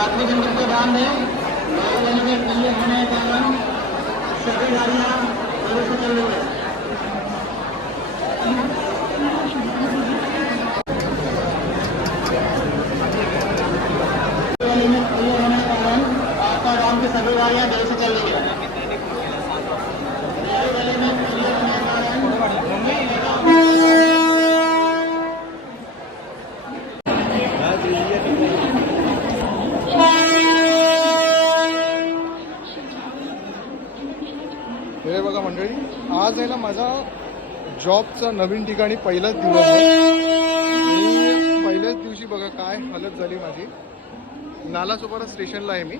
रात्री जंक्शन के बाद में नया लेने के लिए होने के कारण सभी गाड़ियाँ जल्दी से चल रही है सभी गाड़ियाँ से चल रही है नई गली में क्लियर होने के कारण हे बघा मंडळी आज आहे ना माझा जॉबचा नवीन ठिकाणी पहिलाच दिवस आहे. पहिल्याच दिवशी बघा काय हालत झाली माझी. नालासोपारा स्टेशनला आहे मी.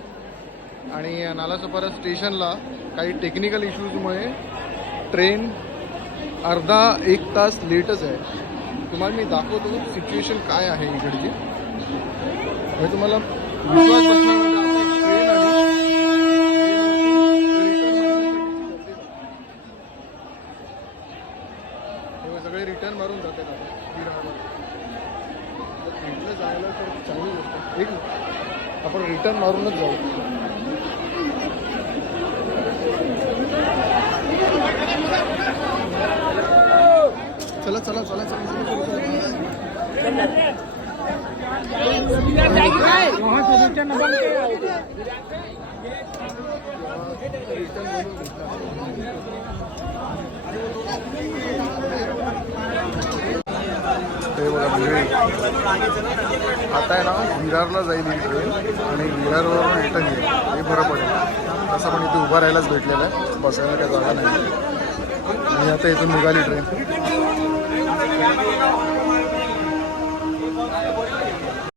आणि नालासोपारा स्टेशनला काही टेक्निकल इश्यूजमुळे ट्रेन अर्धा एक तास लेटच आहे. तुम्हाला मी दाखवतो सिच्युएशन काय आहे इकडची. म्हणजे तुम्हाला विश्वास बसणार नाही, आता एक ट्रेन आली तेव्हा सगळे रिटर्न मारून. तर ट्रेनला जायला तर चांगली गोष्ट. एक मिनिट. आपण रिटर्न मारूनच जाऊ चला चला चला चला चला, चला चला बघा म्हणजे आता आहे ना विरारला जाईल ही ट्रेन आणि विरारवरून रिटर्न येईल. हे बरं पडेल. असं पण इथे उभा राहायलाच भेटलेलं आहे. बसायला काही जागा नाही. आणि आता इथून निघाली ट्रेन